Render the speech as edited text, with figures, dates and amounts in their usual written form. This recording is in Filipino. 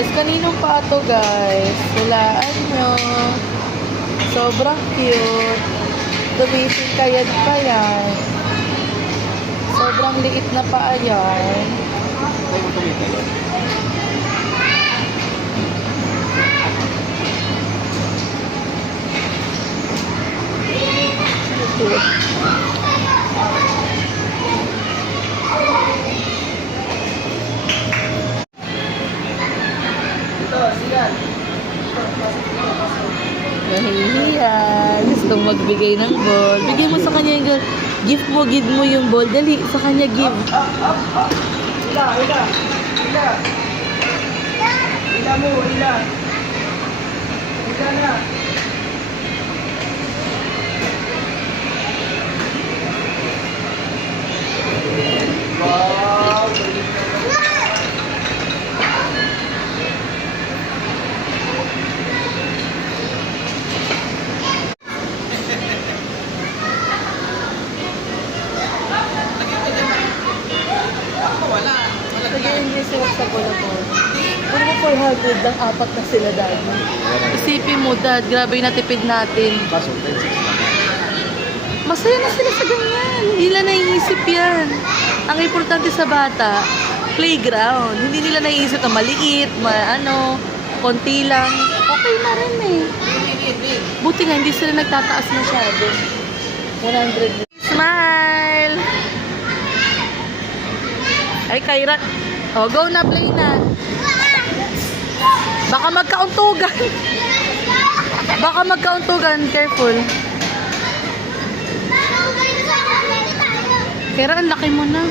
Guys, kaninong pa to guys? Hulaan nyo. Sobrang cute. Dumising kayad pa yan. Sobrang liit na paa yan. Nahihiya. Gustong magbigay ng ball. Bigay mo sa kanya yung gift mo, give mo yung ball. Dali, sa kanya give. Ila. Ila mo, ila. Ila na. Wow! Lagyan niyo sila sa bola ko. Puro mo 400 lang, apat na sila dad. Isipin mo dad, grabe yung natipid natin. Kaso, 10-6 lang. Masaya na sila sa ganyan. Hindi nila naiisip yan. Ang importante sa bata, playground. Hindi nila naiisip na maliit, konti lang. Okay na rin eh. Buti nga, hindi sila nagtataas masyado. 100. Smile! Ay, Kyra. O, go na, play na. Baka magkauntugan. Baka magkauntugan. Careful. Kyra, ang laki mo na.